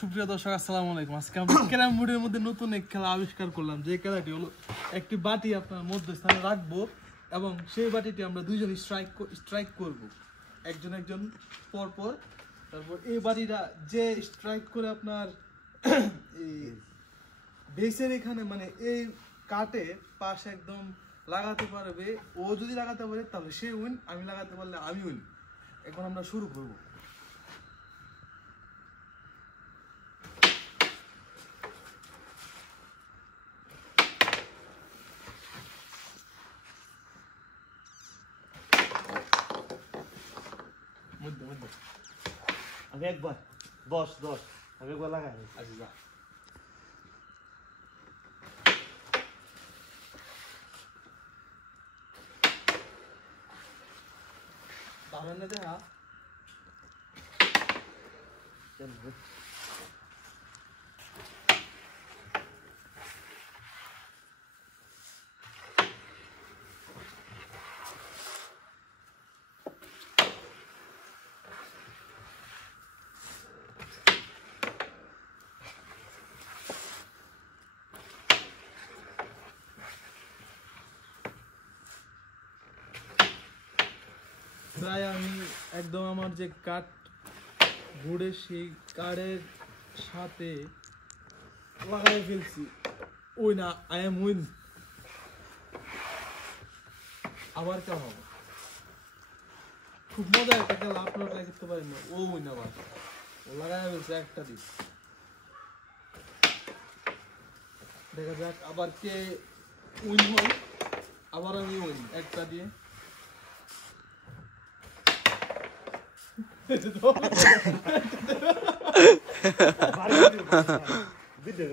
সুপ্রিয় দর্শক আসসালামু আলাইকুম। আজকে আমরা ক্যারাম বোর্ডের মধ্যে নতুন এক খেলা আবিষ্কার করলাম, যে খেলাটি হলো একটি বাটি আপনার মধ্যস্থানে রাখবো এবং সেই বাটিটি আমরা দুইজন স্ট্রাইক করব, একজন পর পর। তারপর এই বাটিটা যে স্ট্রাইক করে আপনার এই বেসের এখানে মানে এই কাটে পাশে একদম লাগাতে পারবে, ও যদি লাগাতে পারে তাহলে সে উইন, আমি লাগাতে পারলে আমি উইন। এখন আমরা শুরু করব। আমি একবার 10 আমি একবার লাগাই। আচ্ছা যা দামের না দেখা প্রায় আমি একদম আমার যে কাঠ বোর্ডের সেই কার্ডের সাথে লাগাই ফেলছি। ওই না, আই এম উইন। আবার কেমন খুব মজা একটা খেলা, আপনারা ট্রাই করতে পারেন না। ও উইন, আবার ও লাগাই ফেলছে একটা দিক। দেখা যাক আবার কে উইন হয়। আবার আমি উইন একটা দিয়ে। দিতে